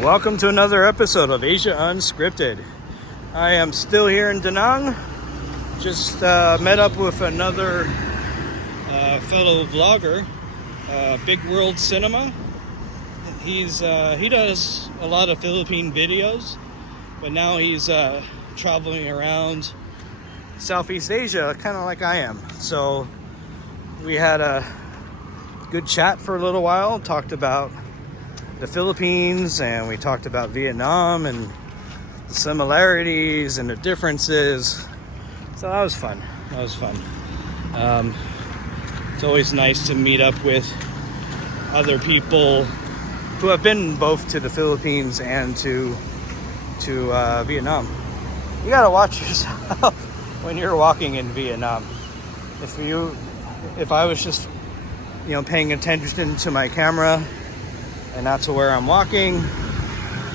Welcome to another episode of Asia Unscripted. I am still here in Danang. Just met up with another fellow vlogger, Big World Cinema. He does a lot of Philippine videos, but now he's traveling around Southeast Asia, kind of like I am. So we had a good chat for a little while, talked about the Philippines, and we talked about Vietnam and the similarities and the differences. So that was fun. It's always nice to meet up with other people who have been both to the Philippines and to Vietnam. You gotta watch yourself when you're walking in Vietnam. If I was just paying attention to my camera and not to where I'm walking,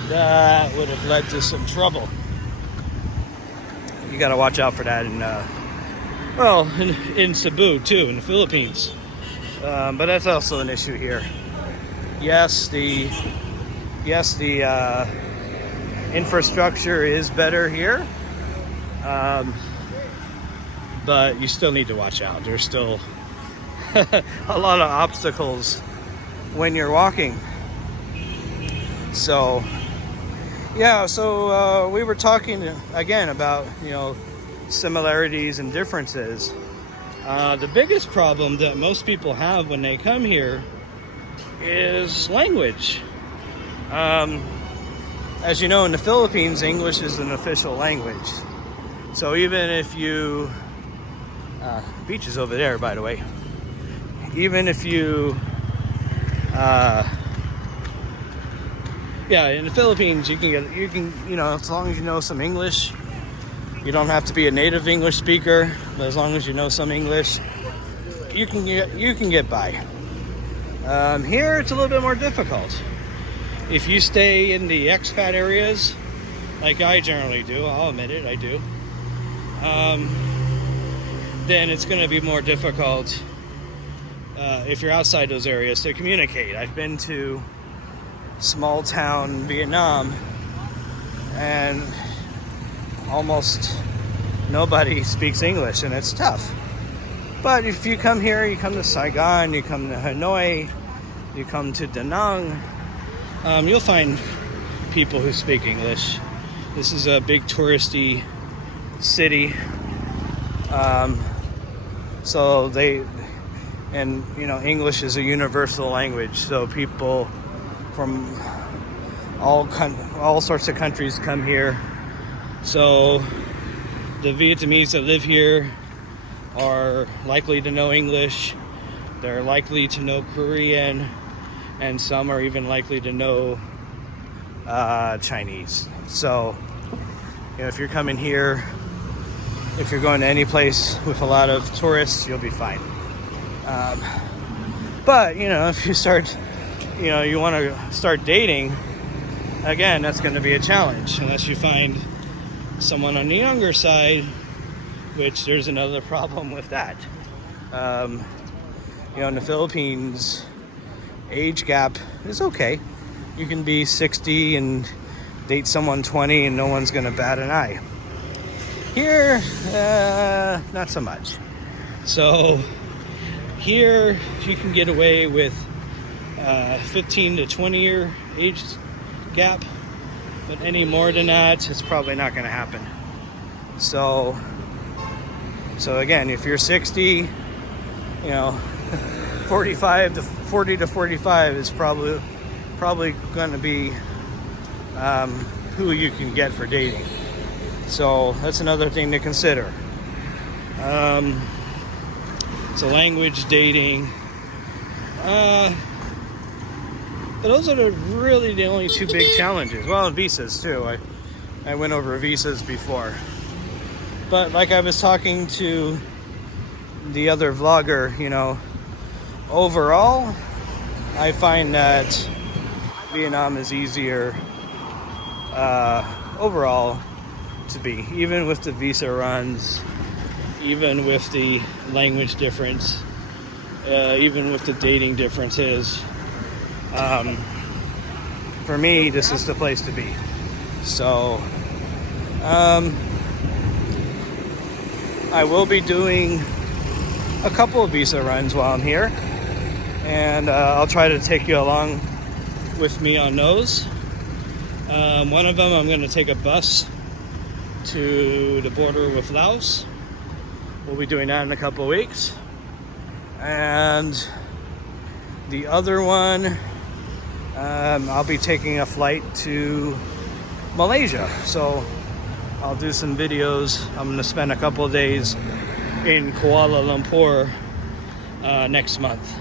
that would have led to some trouble. You got to watch out for that in Cebu too, in the Philippines. But that's also an issue here. Yes, the infrastructure is better here, but you still need to watch out. There's still a lot of obstacles when you're walking. So we were talking again about similarities and differences. The biggest problem that most people have when they come here is language. As you know, in the Philippines, English is an official language. So even if you beach is over there, by the way. Even if you in the Philippines, you can as long as you know some English. You don't have to be a native English speaker, but as long as you know some English, you can get by. Here, it's a little bit more difficult. If you stay in the expat areas, like I generally do, I'll admit it, I do. Then it's going to be more difficult if you're outside those areas to communicate. I've been to small town Vietnam, and almost nobody speaks English, and it's tough. But if you come here, you come to Saigon, you come to Hanoi, you come to Da Nang, you'll find people who speak English. This is a big touristy city, so English is a universal language. So people from all sorts of countries come here. So the Vietnamese that live here are likely to know English. They're likely to know Korean, and some are even likely to know Chinese. So if you're coming here, if you're going to any place with a lot of tourists, you'll be fine. But if you start you want to start dating, again, that's going to be a challenge unless you find someone on the younger side, which there's another problem with that. In the Philippines, age gap is okay. You can be 60 and date someone 20 and no one's going to bat an eye. Here, not so much. So here you can get away with 15 to 20 year age gap, but any more than that, it's probably not going to happen. So again, if you're 60, 40 to 45 is probably going to be who you can get for dating. So that's another thing to consider. So language, dating. But those are really the only two big challenges. Well, and visas too. I went over visas before. But like I was talking to the other vlogger, overall, I find that Vietnam is easier overall to be. Even with the visa runs, even with the language difference, even with the dating differences. for me, this is the place to be. So I will be doing a couple of visa runs while I'm here, and I'll try to take you along with me on those. One of them, I'm going to take a bus to the border with Laos. We'll be doing that in a couple of weeks. And the other one, I'll be taking a flight to Malaysia. So I'll do some videos. I'm going to spend a couple of days in Kuala Lumpur next month.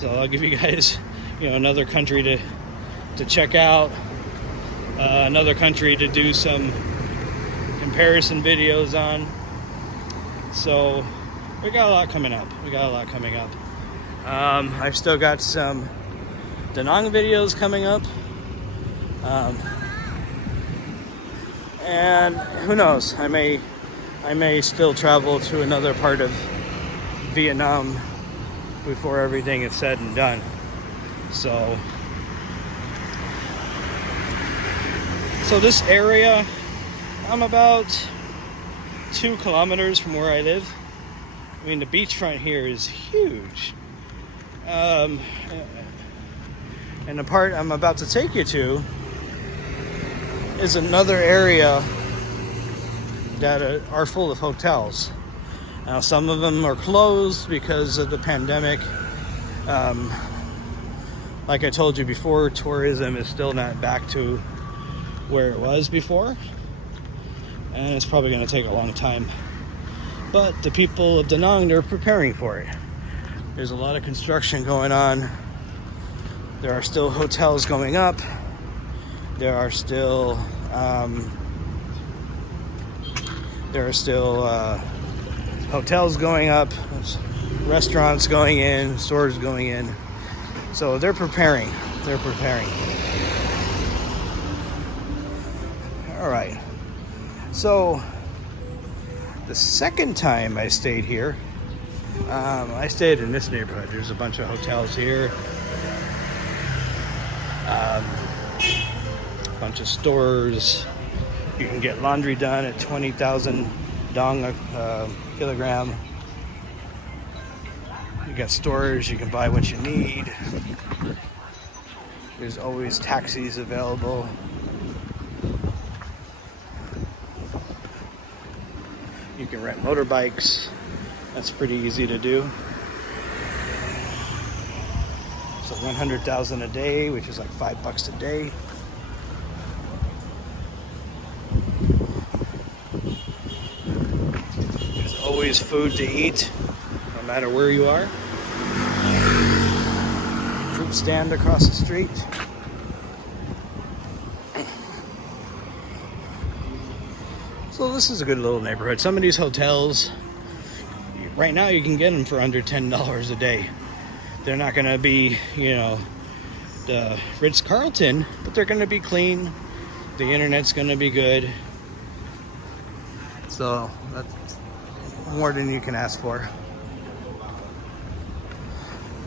So I'll give you guys, another country to check out, another country to do some comparison videos on. So we got a lot coming up. I've still got some Danang videos coming up. And who knows, I may still travel to another part of Vietnam before everything is said and done. So this area, I'm about 2 kilometers from where I live. I mean, the beachfront here is huge. And the part I'm about to take you to is another area that are full of hotels. Now, some of them are closed because of the pandemic. Like I told you before, tourism is still not back to where it was before, and it's probably going to take a long time. But the people of Danang, they're preparing for it. There's a lot of construction going on. There are still hotels going up. There are still hotels going up, restaurants going in, stores going in. So they're preparing. All right. So the second time I stayed here, I stayed in this neighborhood. There's a bunch of hotels here. Bunch of stores. You can get laundry done at 20,000 dong a kilogram. You got stores, you can buy what you need. There's always taxis available. You can rent motorbikes. That's pretty easy to do. So 100,000 a day, which is like $5 a day. There's always food to eat, no matter where you are. Fruit stand across the street. So this is a good little neighborhood. Some of these hotels, right now you can get them for under $10 a day. They're not going to be, the Ritz-Carlton, but they're going to be clean. The internet's going to be good. So that's more than you can ask for.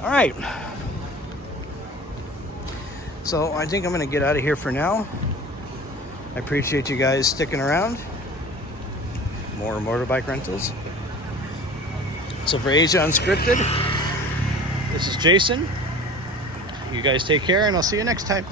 All right. So I think I'm going to get out of here for now. I appreciate you guys sticking around. More motorbike rentals. So for Asia Unscripted, this is Jason. You guys take care, and I'll see you next time.